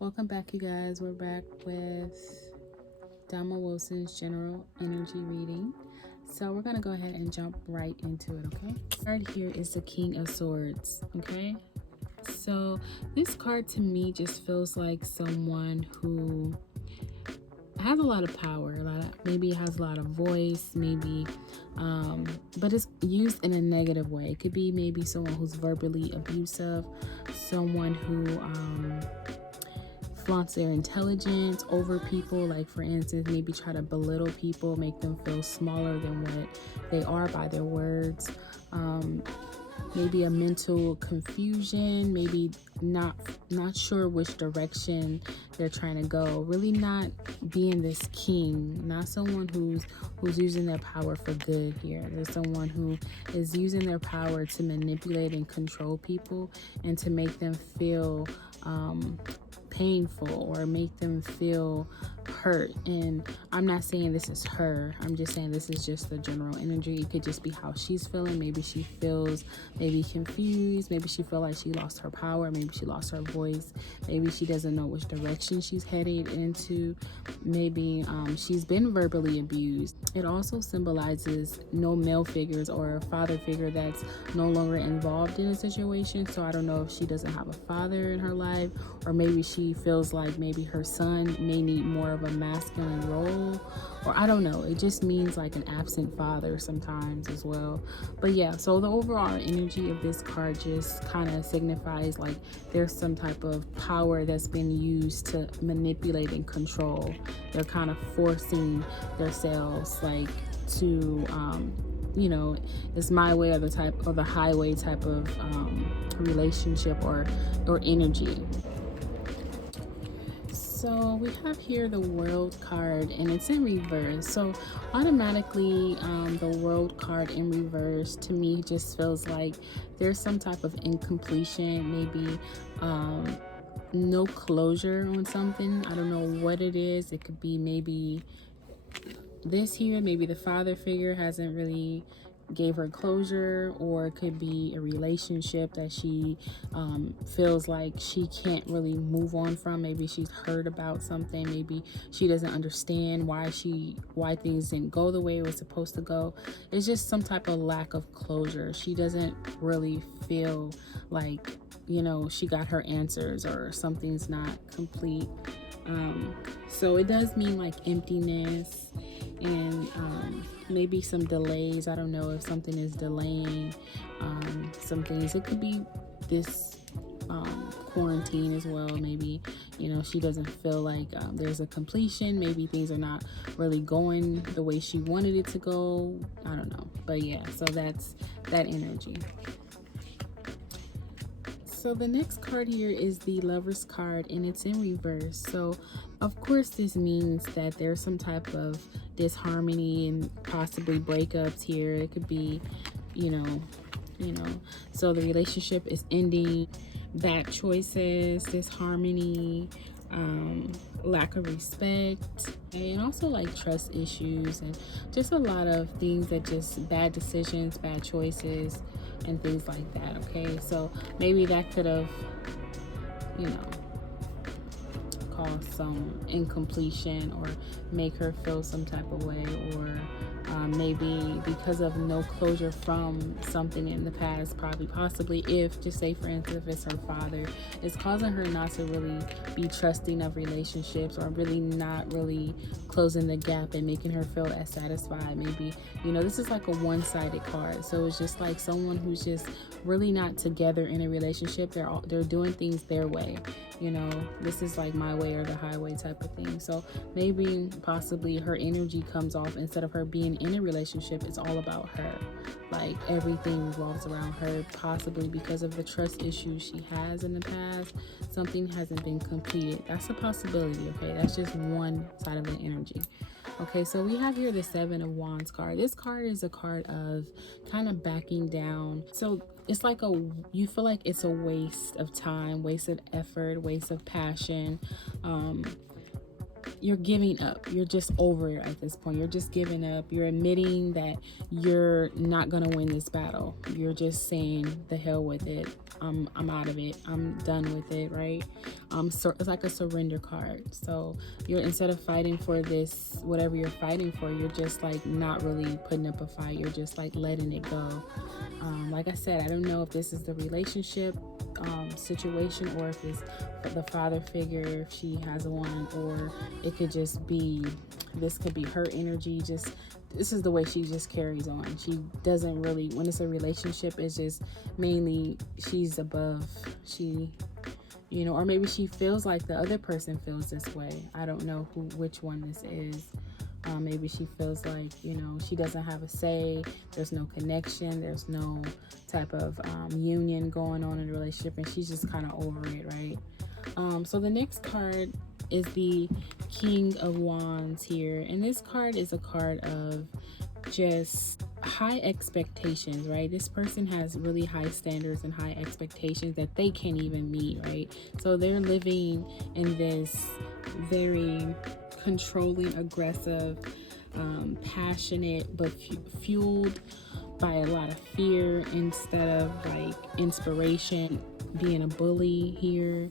Welcome back, you guys. We're back with Domo Wilson's general energy reading. So we're going to go ahead and jump right into it, okay? The card here is the King of Swords, okay? So this card to me just feels like someone who has a lot of power, maybe has a lot of voice, maybe, but it's used in a negative way. It could be maybe someone who's verbally abusive, someone who flaunts their intelligence over people, like for instance maybe try to belittle people, make them feel smaller than what they are by their words. Maybe a mental confusion, maybe not sure which direction they're trying to go, really not being this king, not someone who's using their power for good here. There's someone who is using their power to manipulate and control people and to make them feel painful or make them feel hurt. And I'm not saying this is her, I'm just saying this is just the general energy. It could just be how she's feeling. Maybe she feels maybe confused, maybe she feels like she lost her power, maybe she lost her voice, maybe she doesn't know which direction she's headed into, maybe she's been verbally abused. It also symbolizes no male figures or a father figure that's no longer involved in a situation. So I don't know if she doesn't have a father in her life, or maybe she feels like maybe her son may need more of a masculine role, or I don't know. It just means like an absent father sometimes as well. But yeah, so the overall energy of this card just kind of signifies like there's some type of power that's been used to manipulate and control. They're kind of forcing themselves like to it's my way, or the type of the highway type of relationship or energy. So we have here the World card, and it's in reverse. So automatically, the World card in reverse to me just feels like there's some type of incompletion, maybe no closure on something. I don't know what it is. It could be maybe this here, maybe the father figure hasn't really gave her closure, or it could be a relationship that she feels like she can't really move on from. Maybe she's heard about something, maybe she doesn't understand why things didn't go the way it was supposed to go. It's just some type of lack of closure. She doesn't really feel like she got her answers, or something's not complete. So it does mean like emptiness, and maybe some delays. I don't know if something is delaying some things. It could be this quarantine as well. Maybe she doesn't feel like there's a completion. Maybe things are not really going the way she wanted it to go. I don't know, but yeah, so that's that energy. So the next card here is the Lover's card, and it's in reverse. So of course this means that there's some type of disharmony and possibly breakups here. It could be so the relationship is ending, bad choices, disharmony, lack of respect, and also like trust issues, and just a lot of things that just bad decisions, bad choices, and things like that. Okay, so maybe that could have cause some incompletion, or make her feel some type of way, or maybe because of no closure from something in the past, possibly, if, just say for instance, if it's her father, it's causing her not to really be trusting of relationships, or really not really closing the gap and making her feel as satisfied. Maybe this is like a one-sided card, so it's just like someone who's just really not together in a relationship. They're doing things their way. This is like my way or the highway type of thing. So maybe possibly her energy comes off, instead of her being in a relationship, it's all about her. Like everything revolves around her, possibly because of the trust issues she has in the past. Something hasn't been completed. That's a possibility, okay? That's just one side of the energy. Okay, so we have here the Seven of Wands card. This card is a card of kind of backing down. So it's like you feel like it's a waste of time, waste of effort, waste of passion. you're giving up. You're just over it at this point. You're just giving up. You're admitting that you're not gonna win this battle. You're just saying the hell with it. I'm out of it. I'm done with it, right? So it's like a surrender card. So you're, instead of fighting for this, whatever you're fighting for, you're just like not really putting up a fight. You're just like letting it go. Like I said, I don't know if this is the relationship situation, or if it's the father figure, if she has one, or it could just be, this could be her energy. Just, this is the way she just carries on. She doesn't really, when it's a relationship, it's just mainly she's above, she, you know, or maybe she feels like the other person feels this way. I don't know which one this is. Maybe she feels like, you know, she doesn't have a say. There's no connection. There's no type of union going on in the relationship, and she's just kind of over it, right? So the next card is the King of Wands here, and this card is a card of just high expectations, right? This person has really high standards and high expectations that they can't even meet, right? So they're living in this very controlling, aggressive, passionate, but fueled by a lot of fear instead of like inspiration, being a bully here.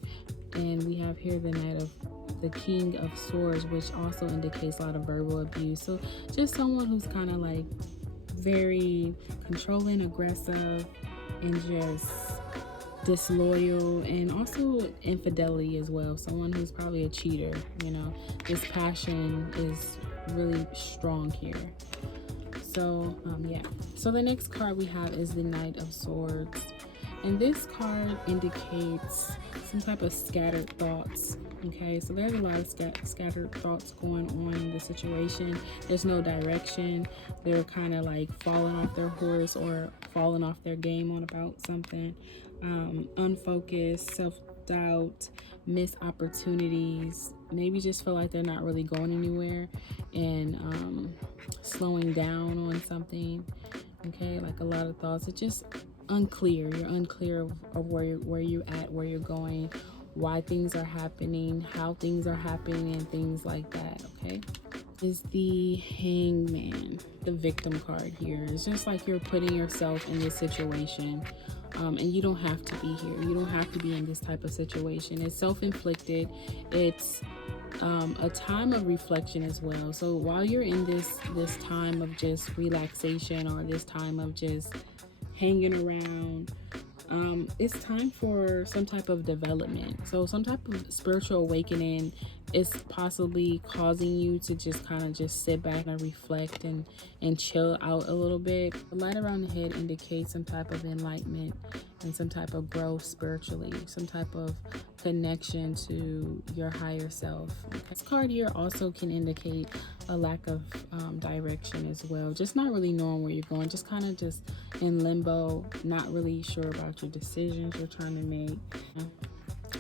And we have here the Knight of the King of Swords, which also indicates a lot of verbal abuse. So just someone who's kind of like very controlling, aggressive, and just disloyal, and also infidelity as well. Someone who's probably a cheater, you know. This passion is really strong here. So yeah, so the next card we have is the Knight of Swords, and this card indicates some type of scattered thoughts. Okay, so there's a lot of scattered thoughts going on in the situation. There's no direction. They're kind of like falling off their horse or falling off their game on about something. Unfocused, self-doubt, missed opportunities, maybe just feel like they're not really going anywhere, and slowing down on something. Okay, like a lot of thoughts. It's just unclear. You're unclear of where you're at, where you're going, why things are happening, how things are happening, and things like that. Okay, is the Hangman, the victim card here. It's just like you're putting yourself in this situation, and you don't have to be here. You don't have to be in this type of situation. It's self-inflicted. It's a time of reflection as well. So while you're in this time of just relaxation, or this time of just hanging around, it's time for some type of development. So some type of spiritual awakening is possibly causing you to just kind of just sit back and reflect and chill out a little bit. The light around the head indicates some type of enlightenment and some type of growth spiritually, some type of connection to your higher self. Okay. This card here also can indicate a lack of direction as well, just not really knowing where you're going, just kind of just in limbo, not really sure about your decisions you're trying to make.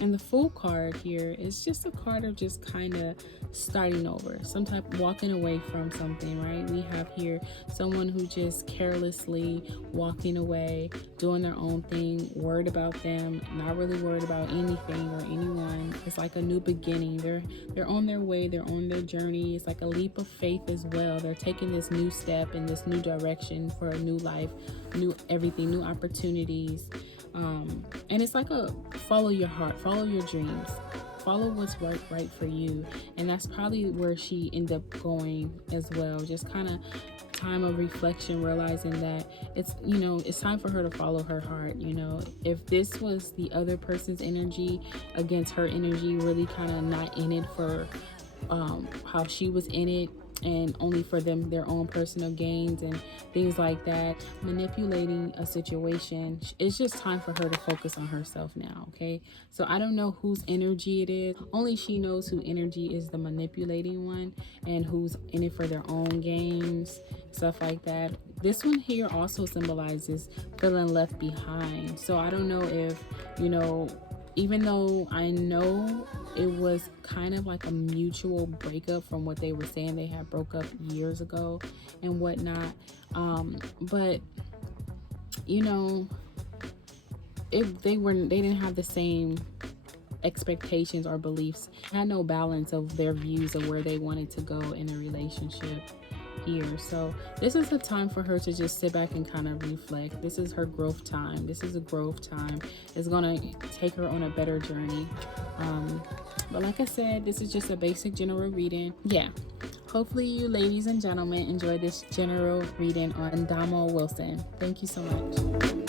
And the Fool card here is just a card of just kind of starting over, some type walking away from something, right? We have here someone who just carelessly walking away, doing their own thing, worried about them, not really worried about anything or anyone. It's like a new beginning. They're on their way, they're on their journey. It's like a leap of faith as well. They're taking this new step in this new direction for a new life, new everything, new opportunities. And it's like a follow your heart, follow your dreams, follow what's right for you. And that's probably where she ended up going as well. Just kind of time of reflection, realizing that it's, you know, it's time for her to follow her heart. You know, if this was the other person's energy against her energy, really kind of not in it for how she was in it, and only for them, their own personal gains and things like that, manipulating a situation. It's just time for her to focus on herself now. Okay, so I don't know whose energy it is. Only she knows who energy is the manipulating one, and who's in it for their own gains, stuff like that. This one here also symbolizes feeling left behind. So I don't know if, you know, even though I know it was kind of like a mutual breakup from what they were saying, they had broke up years ago and whatnot, but you know, they didn't have the same expectations or beliefs, had no balance of their views of where they wanted to go in a relationship here. So this is a time for her to just sit back and kind of reflect. This is her growth time. This is a growth time. It's gonna take her on a better journey. But like I said, this is just a basic general reading. Yeah. Hopefully you ladies and gentlemen enjoyed this general reading on Domo Wilson. Thank you so much.